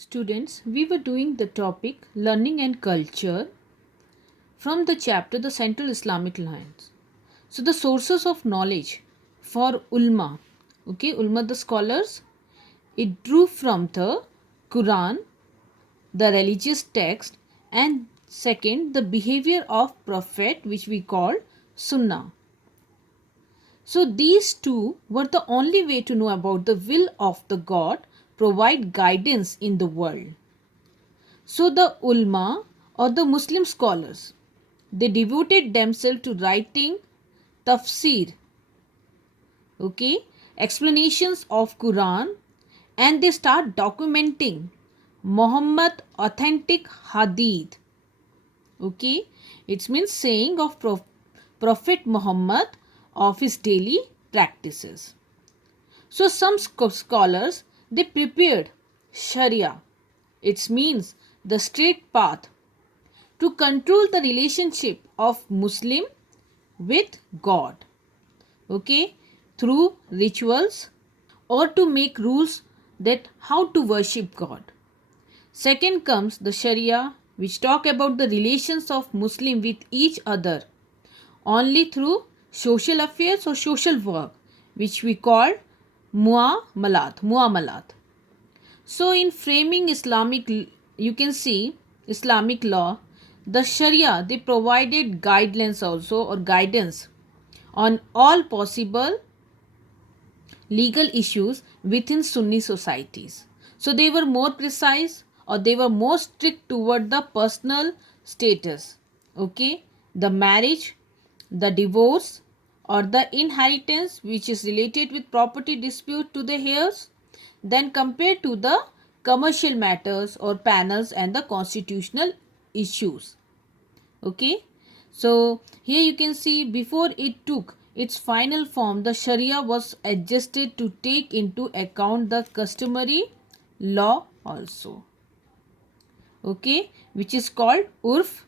Students, we were doing the topic learning and culture from the chapter The Central Islamic Lines. So, the sources of knowledge for ulma, ulma the scholars, it drew from the Quran, the religious text, and second, the behavior of Prophet, which we call Sunnah. So, these two were the only way to know about the will of the God, provide guidance in the world. So the ulma or the Muslim scholars, they devoted themselves to writing tafsir, explanations of Quran, and they start documenting Muhammad authentic hadith. It means saying of Prophet Muhammad of his daily practices. So some scholars, they prepared Sharia. It means the straight path to control the relationship of Muslim with God, through rituals or to make rules that how to worship God. Second comes the Sharia, which talk about the relations of Muslim with each other only through social affairs or social work, which we call muamalat. So in framing Islamic, you can see Islamic law, the Sharia, they provided guidelines also or guidance on all possible legal issues within Sunni societies. So they were more precise or they were more strict toward the personal status. The marriage, the divorce, or the inheritance which is related with property dispute to the heirs, then compared to the commercial matters or panels and the constitutional issues. So here you can see before it took its final form, the Sharia was adjusted to take into account the customary law also, which is called urf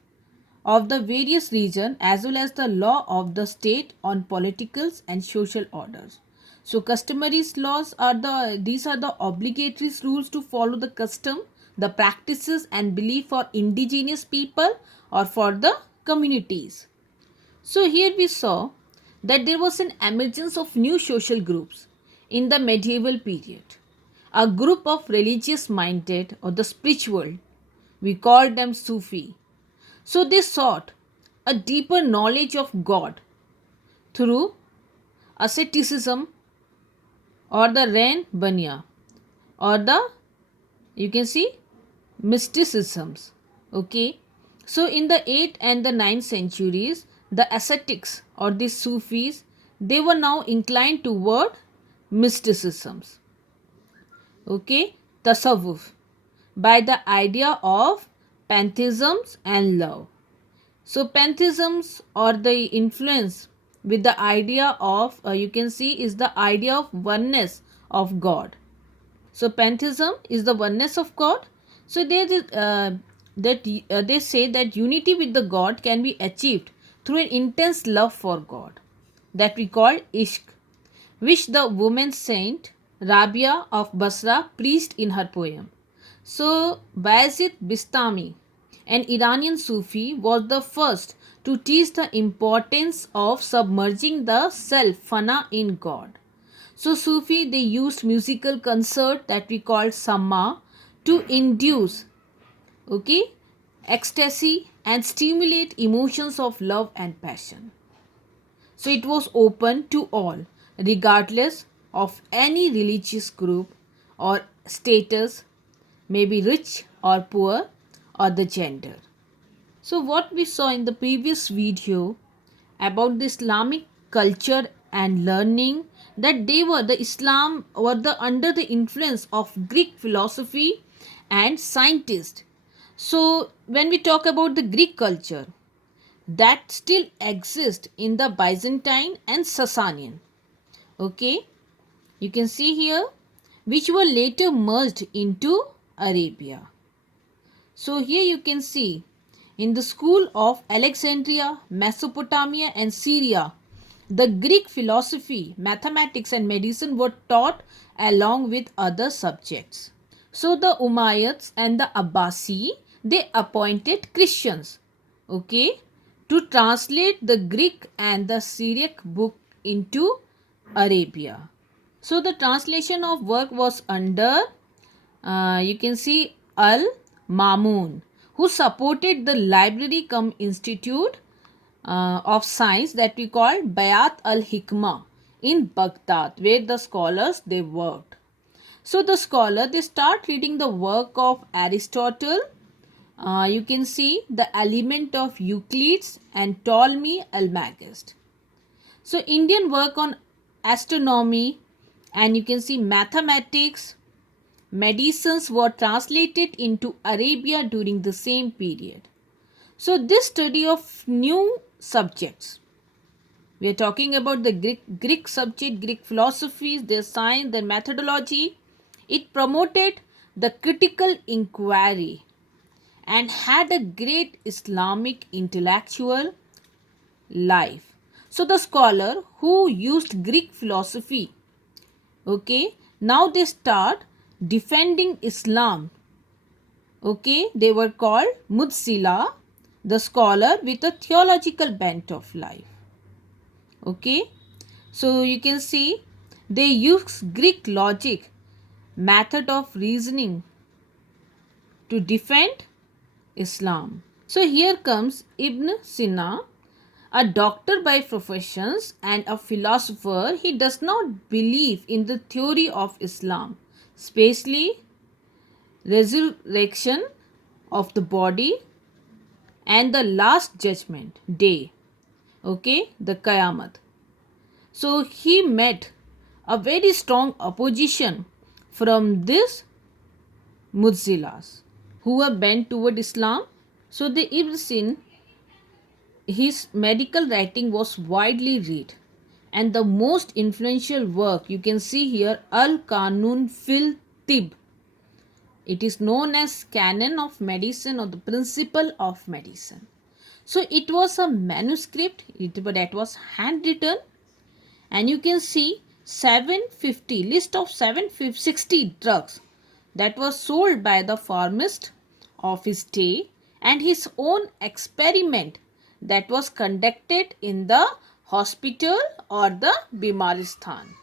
of the various region as well as the law of the state on politicals and social orders. So customary laws are the obligatory rules to follow the custom, the practices and belief for indigenous people or for the communities. So here we saw that there was an emergence of new social groups in the medieval period. A group of religious minded or the spiritual, we called them Sufi. So they sought a deeper knowledge of God through asceticism or the Rain Banya or the, you can see, mysticisms. So in the 8th and the 9th centuries, the ascetics or the Sufis, they were now inclined toward mysticisms. Tasawwuf, by the idea of pantheisms and love. So pantheisms or the influence with the idea of, you can see, is the idea of oneness of God. So pantheism is the oneness of God. So they say that unity with the God can be achieved through an intense love for God, that we call ishq, which the woman saint Rabia of Basra preached in her poem. So Bayezid Bistami, an Iranian Sufi, was the first to teach the importance of submerging the self fana in God. So Sufi, they used musical concert that we call Samma to induce ecstasy and stimulate emotions of love and passion. So it was open to all, regardless of any religious group or status, maybe rich or poor, or the gender. So what we saw in the previous video about the Islamic culture and learning, that the Islam were under the influence of Greek philosophy and scientists. So when we talk about the Greek culture, that still exists in the Byzantine and Sasanian. You can see here, which were later merged into Arabia. So here you can see in the school of Alexandria, Mesopotamia and Syria, the Greek philosophy, mathematics and medicine were taught along with other subjects. So the Umayyads and the Abbasi, they appointed Christians, okay, to translate the Greek and the Syriac book into Arabia. So the translation of work was under, you can see, Al Mamun, who supported the library cum institute of science that we call Bayat al Hikmah in Baghdad, where the scholars they worked. So the scholar they start reading the work of Aristotle. You can see the element of Euclid's and Ptolemy Almagest. So Indian work on astronomy and you can see mathematics, medicines were translated into Arabia during the same period. So this study of new subjects, we are talking about the Greek subject, Greek philosophies, their science, their methodology. It promoted the critical inquiry and had a great Islamic intellectual life. So the scholar who used Greek philosophy, okay, now they start defending Islam. Okay, they were called Mudsila, the scholar with a theological bent of life. Okay, so you can see they use Greek logic, method of reasoning to defend Islam. So here comes Ibn Sina, a doctor by professions and a philosopher. He does not believe in the theory of Islam, especially resurrection of the body and the last judgment day, okay, the Qiyamah. So he met a very strong opposition from these Mu'tazilas who were bent toward Islam. So the Ibn Sin, his medical writing was widely read, and the most influential work you can see here, Al Qanun fil Tib. It is known as Canon of Medicine or the Principle of Medicine. So it was a manuscript, that was handwritten, and you can see 750 list of 760 drugs that was sold by the pharmacist of his day and his own experiment that was conducted in the hospital or the Bimaristan.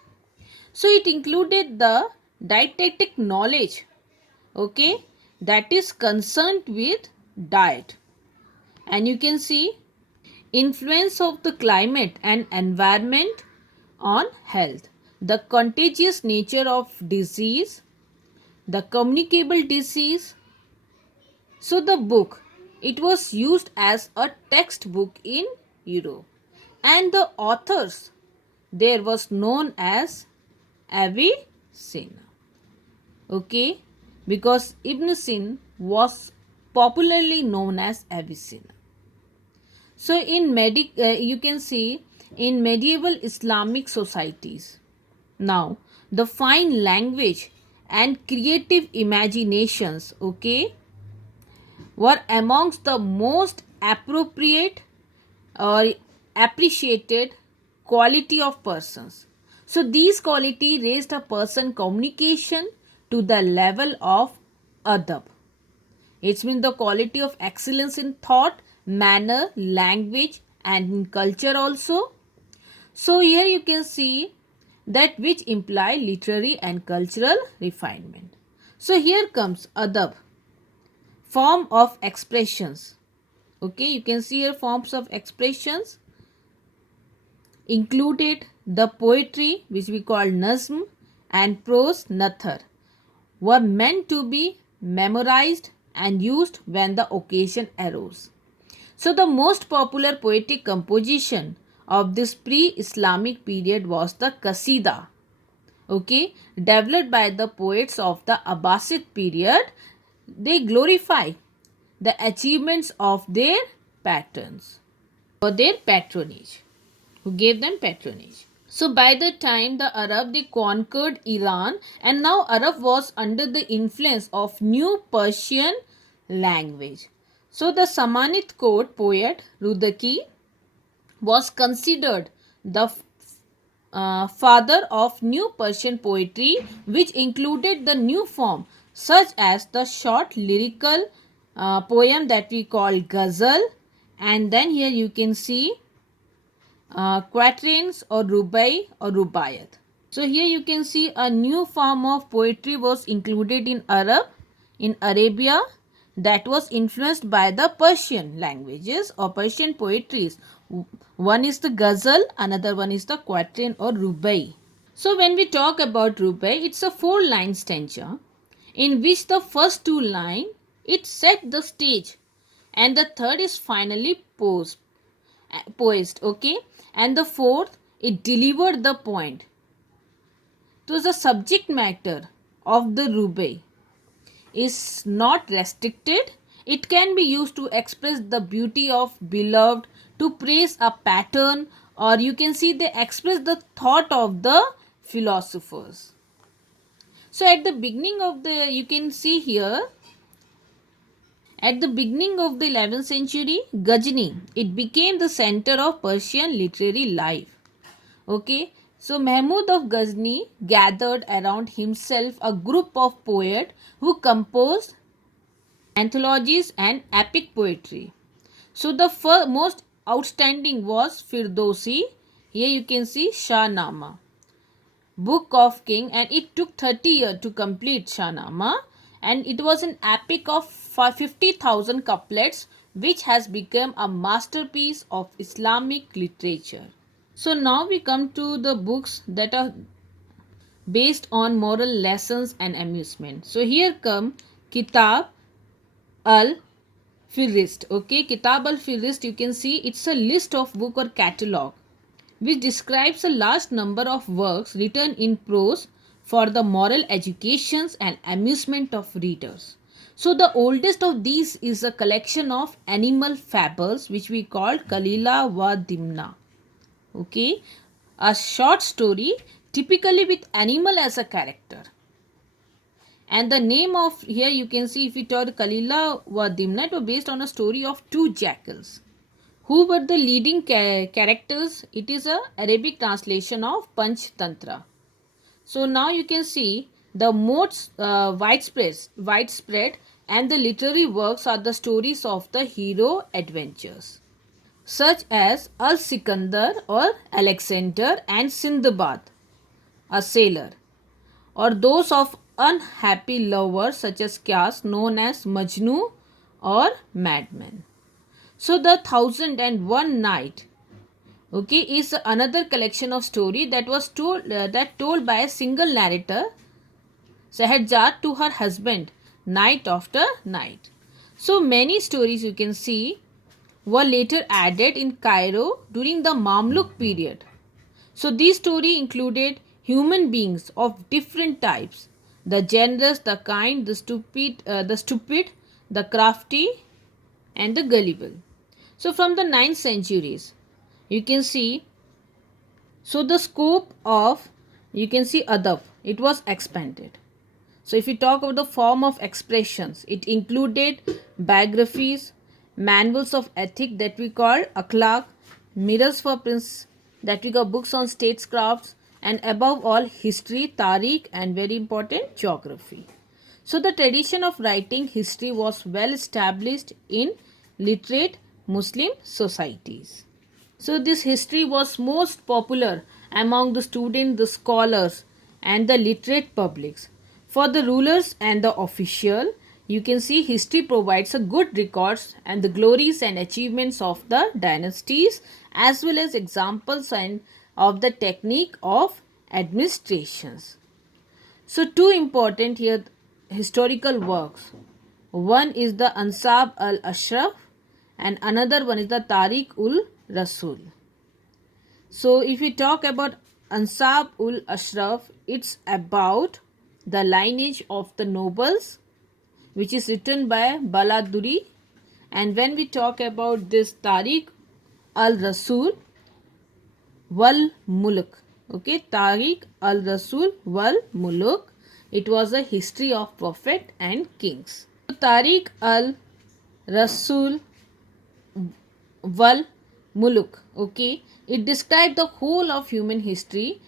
So it included the dietetic knowledge, okay, that is concerned with diet. And you can see influence of the climate and environment on health, the contagious nature of disease, the communicable disease. So the book, it was used as a textbook in Europe, and the authors there was known as Avicenna, okay, because Ibn Sin was popularly known as Avicenna. So you can see in medieval Islamic societies, now the fine language and creative imaginations, okay, were amongst the most appropriate or appreciated quality of persons. So these quality raised a person communication to the level of adab. It means the quality of excellence in thought, manner, language and in culture also. So here you can see that which imply literary and cultural refinement. So here comes adab, form of expressions. Okay, you can see here forms of expressions included the poetry which we call nazm and prose nathar were meant to be memorized and used when the occasion arose. So the most popular poetic composition of this pre-Islamic period was the Qasida, okay, developed by the poets of the Abbasid period. They glorify the achievements of their patrons or their patronage, who gave them patronage. So by the time the Arab they conquered Iran, and now Arab was under the influence of new Persian language. So the Samanid court poet Rudaki was considered the father of new Persian poetry, which included the new form such as the short lyrical poem that we call ghazal, and then here you can see quatrains or rubai or rubayat. So here you can see a new form of poetry was included in Arabia, that was influenced by the Persian languages or Persian poetries. One is the ghazal, another one is the quatrain or rubai. So when we talk about rubai, it's a 4-line stanza in which the first 2 lines it set the stage and the third is finally poised, okay, and the fourth it delivered the point. So the subject matter of the rubai is not restricted. It can be used to express the beauty of beloved, to praise a pattern, or you can see they express the thought of the philosophers. So at the beginning of the, you can see here, at the beginning of the 11th century, Ghazni, it became the center of Persian literary life. Okay, so Mahmud of Ghazni gathered around himself a group of poets who composed anthologies and epic poetry. So the most outstanding was Firdausi. Here you can see Shahnama, Book of King, and it took 30 years to complete Shahnama, and it was an epic of 50,000 couplets which has become a masterpiece of Islamic literature. So now we come to the books that are based on moral lessons and amusement. So here come Kitab al Firist. Okay, Kitab al Firist, you can see it's a list of book or catalog which describes a large number of works written in prose for the moral educations and amusement of readers. So the oldest of these is a collection of animal fables which we call Kalila wa Dimna. Okay, a short story typically with animal as a character. And the name of, here you can see, if you talk Kalila wa Dimna, it was based on a story of 2 jackals. Who were the leading characters? It is a Arabic translation of Panch Tantra. So now you can see the most widespread and the literary works are the stories of the hero adventures, such as Al-Sikandar or Alexander and Sindbad, a sailor, or those of unhappy lovers such as Kyas, known as Majnu or Madman. So the 1001 Night, okay, is another collection of story that was told by a single narrator, Sahajat, to her husband night after night. So many stories you can see were later added in Cairo during the Mamluk period. So these stories included human beings of different types: the generous, the kind, the stupid, the crafty, and the gullible. So from the 9th centuries, you can see, so the scope of, you can see adab, it was expanded. So if you talk about the form of expressions, it included biographies, manuals of ethic that we call akhlaq, mirrors for prince that we call books on statecrafts, and above all history, tariq, and very important geography. So the tradition of writing history was well established in literate Muslim societies. So this history was most popular among the students, the scholars, and the literate publics. For the rulers and the official, you can see history provides a good records and the glories and achievements of the dynasties, as well as examples and of the technique of administrations. So two important here historical works. One is the Ansab al-Ashraf and another one is the Tariq ul Rasul. So if we talk about Ansab ul Ashraf, it's about the lineage of the nobles, which is written by Baladuri. And when we talk about this Tariq al Rasul wal Muluk, okay, Tariq al Rasul wal Muluk, it was a history of prophet and kings. So Tariq al Rasul wal Muluk, okay, it described the whole of human history,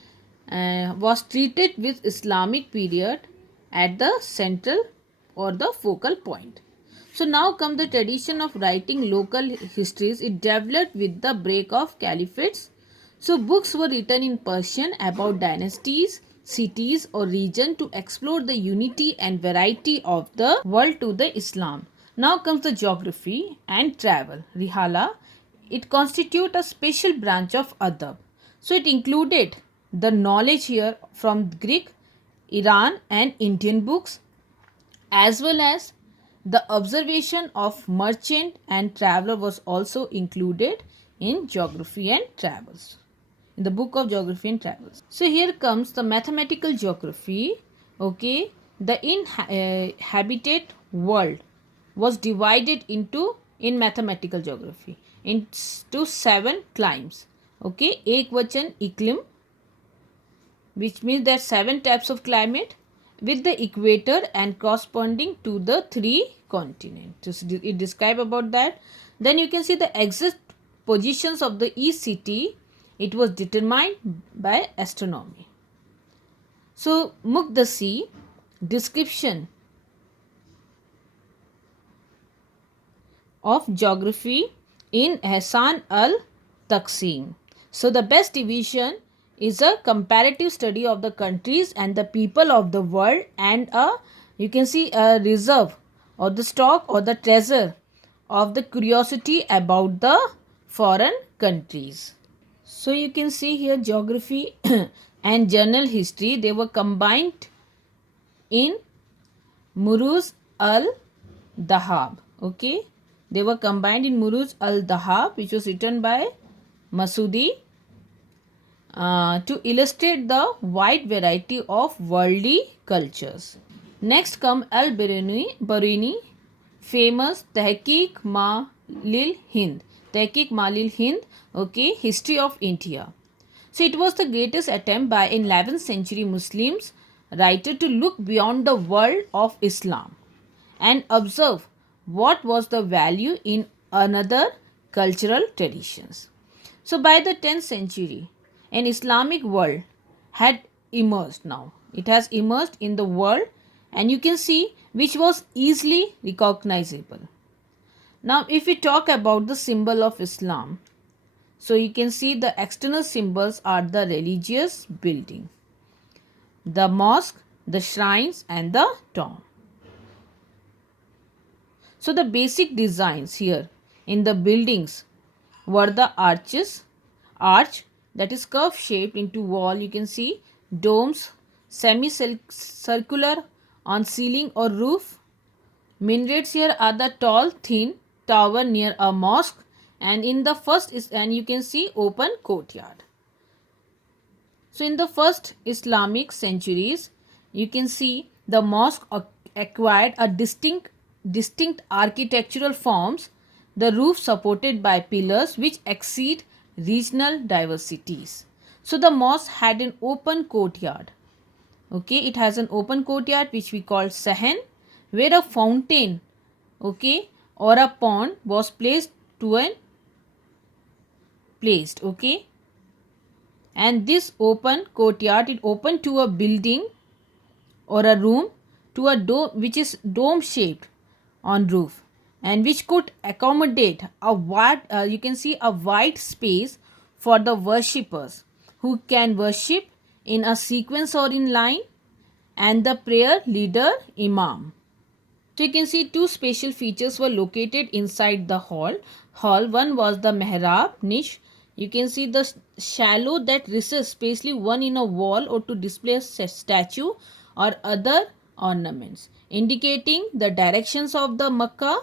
was treated with Islamic period at the central or the focal point. So now come the tradition of writing local histories. It developed with the break of caliphates. So books were written in Persian about dynasties, cities or region to explore the unity and variety of the world to the Islam. Now comes the geography and travel. Rihala, it constitute a special branch of adab. So it included the knowledge here from Greek, Iran and Indian books, as well as the observation of merchant and traveler was also included in geography and travels, in the book of geography and travels. So here comes the mathematical geography. Okay, the inhabited world was divided into in mathematical geography into 7 climes. Okay, Ekvachan iklim, which means there are 7 types of climate with the equator and corresponding to the 3 continents. So it describe about that. Then you can see the exact positions of the each city. It was determined by astronomy. So Mukdasi description of geography in Hassan al-Taqsim. So the best division is a comparative study of the countries and the people of the world, and you can see a reserve or the stock or the treasure of the curiosity about the foreign countries. So you can see here geography and journal history, they were combined in Muruz al-Dahab. Okay, they were combined in Muruz al-Dahab, which was written by Masudi to illustrate the wide variety of worldly cultures. Next come al-Biruni, famous Tehqiq Ma Lil Hind. Tehqiq Ma Lil Hind, okay, history of India. So it was the greatest attempt by an 11th century Muslims writer to look beyond the world of Islam and observe what was the value in another cultural traditions. So by the 10th century, an Islamic world had emerged now. It has emerged in the world, and you can see which was easily recognizable. Now if we talk about the symbol of Islam, so you can see the external symbols are the religious building, the mosque, the shrines and the tomb. So the basic designs here in the buildings were the arch that is curve shaped into wall, you can see domes, semicircular on ceiling or roof. Minarets here are the tall thin tower near a mosque, and in the first is, and you can see open courtyard. So in the first Islamic centuries, you can see the mosque acquired a distinct architectural forms, the roof supported by pillars which exceed regional diversities. So the mosque had an open courtyard. Okay, it has an open courtyard which we call sahan, where a fountain, okay, or a pond was placed, okay, and this open courtyard, it opened to a building or a room to a dome which is dome shaped on roof, and which could accommodate a wide you can see a wide space for the worshippers who can worship in a sequence or in line, and the prayer leader imam. So you can see 2 special features were located inside the hall. One was the mihrab niche. You can see the shallow that recess, especially one in a wall or to display a statue or other ornaments, indicating the directions of the Makkah,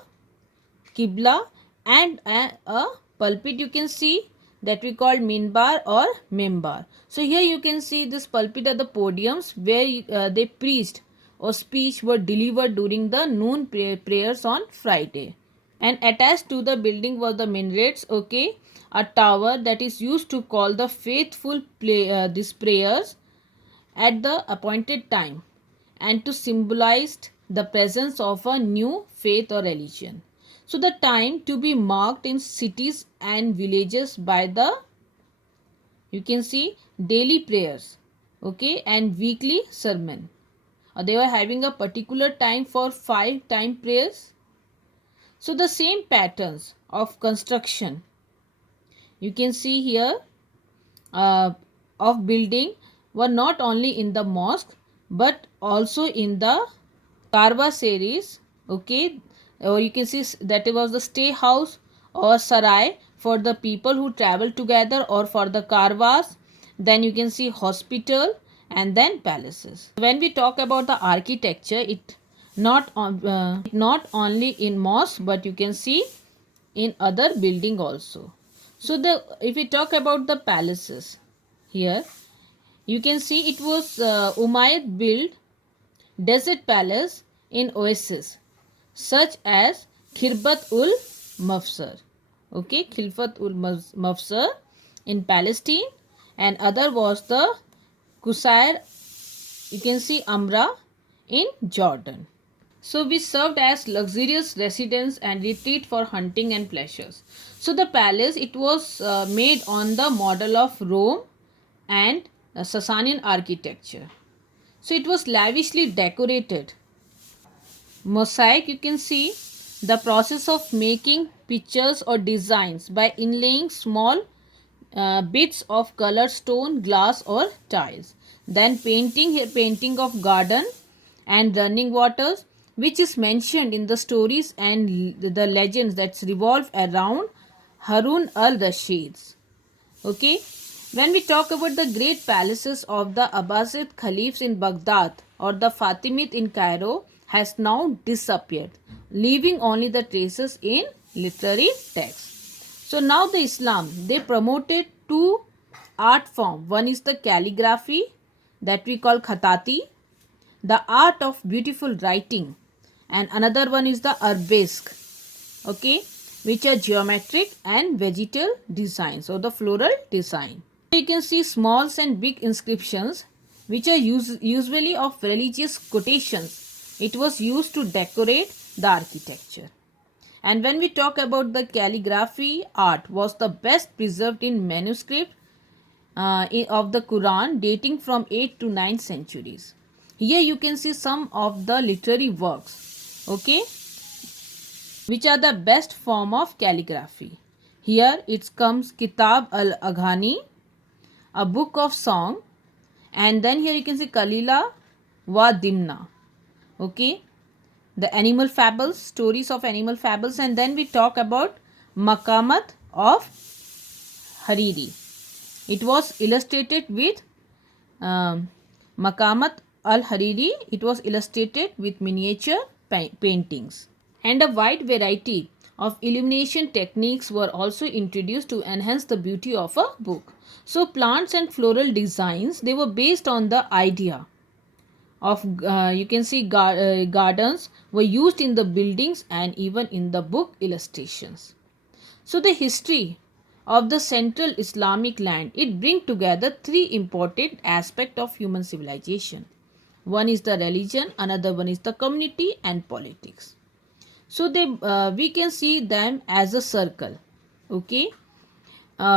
Qibla, and a pulpit you can see that we call minbar or mimbar. So here you can see this pulpit are the podiums where they preached or speech were delivered during the noon prayers on Friday. And attached to the building was the minarets, okay, a tower that is used to call the faithful these prayers at the appointed time and to symbolize the presence of a new faith or religion. So the time to be marked in cities and villages by the, you can see, daily prayers, okay, and weekly sermon they were having a particular time for 5 time prayers. So the same patterns of construction you can see here uh, of building were not only in the mosque but also in the Karwa series. Okay, or you can see that it was the stay house or sarai for the people who travel together or for the Karwas. Then you can see hospital and then palaces. When we talk about the architecture, not only in mosque but you can see in other building also. So the if we talk about the palaces here, you can see it was Umayyad built desert palace in oasis such as Khirbat ul Mafsar. Okay, Khilfat ul Mafsar in Palestine, and other was the Qusair, you can see Amra in Jordan. So we served as luxurious residence and retreat for hunting and pleasures. So the palace, it was made on the model of Rome and Sasanian architecture. So it was lavishly decorated. Mosaic, you can see the process of making pictures or designs by inlaying small bits of colored stone, glass or tiles. Then painting, here painting of garden and running waters, which is mentioned in the stories and the legends that revolve around Harun al-Rashid's. Okay, when we talk about the great palaces of the Abbasid Caliphs in Baghdad or the Fatimid in Cairo has now disappeared, leaving only the traces in literary texts. So now the Islam, they promoted two art form. One is the calligraphy that we call khatati, the art of beautiful writing, and another one is the arabesque, okay, which are geometric and vegetal designs or the floral design. You can see small and big inscriptions which are usually of religious quotations. It was used to decorate the architecture. And when we talk about the calligraphy art was the best preserved in manuscript of the Quran dating from 8th to 9th centuries. Here you can see some of the literary works, okay, which are the best form of calligraphy. Here it comes Kitab al-Aghani, a book of song, and then here you can see Kalila wa Dimna, okay, the animal fables, stories of animal fables, and then we talk about Maqamat of Hariri. It was illustrated with Maqamat al-Hariri. It was illustrated with miniature paintings. And a wide variety of illumination techniques were also introduced to enhance the beauty of a book. So plants and floral designs, they were based on the idea of you can see gardens were used in the buildings and even in the book illustrations. So the history of the central Islamic land, it brings together three important aspects of human civilization. One is the religion, another one is the community and politics. So they we can see them as a circle, okay,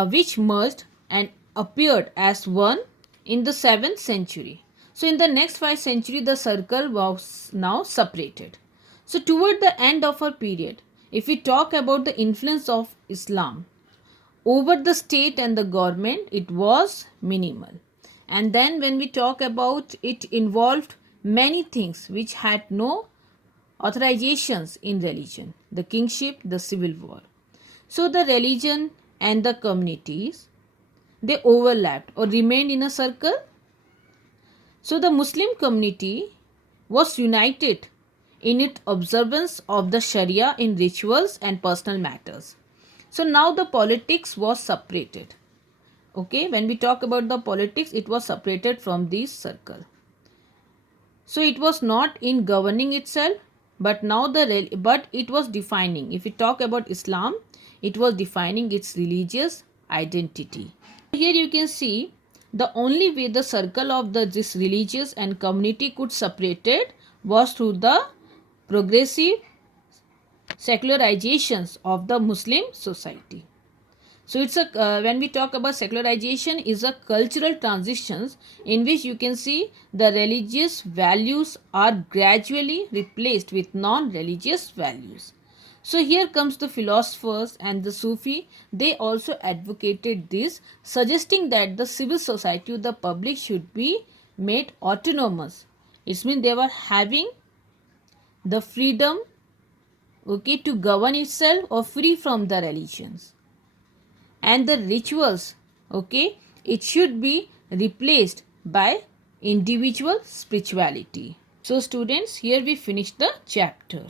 which merged and appeared as one in the 7th century. So in the next 5 centuries, the circle was now separated. So toward the end of our period, if we talk about the influence of Islam over the state and the government, it was minimal. And then when we talk about it involved many things which had no authorizations in religion, the kingship, the civil war. So the religion and the communities, they overlapped or remained in a circle. So the Muslim community was united in its observance of the Sharia in rituals and personal matters. So now the politics was separated. Okay, when we talk about the politics, it was separated from this circle. So it was not in governing itself, but now but it was defining. If we talk about Islam, it was defining its religious identity. Here you can see the only way the circle of this religious and community could separated was through the progressive secularizations of the Muslim society. So it's a when we talk about secularization is a cultural transitions in which you can see the religious values are gradually replaced with non-religious values. So here comes the philosophers and the Sufi. They also advocated this, suggesting that the civil society, the public, should be made autonomous. It means they were having the freedom, okay, to govern itself or free from the religions. And the rituals, okay, it should be replaced by individual spirituality. So students, here we finish the chapter.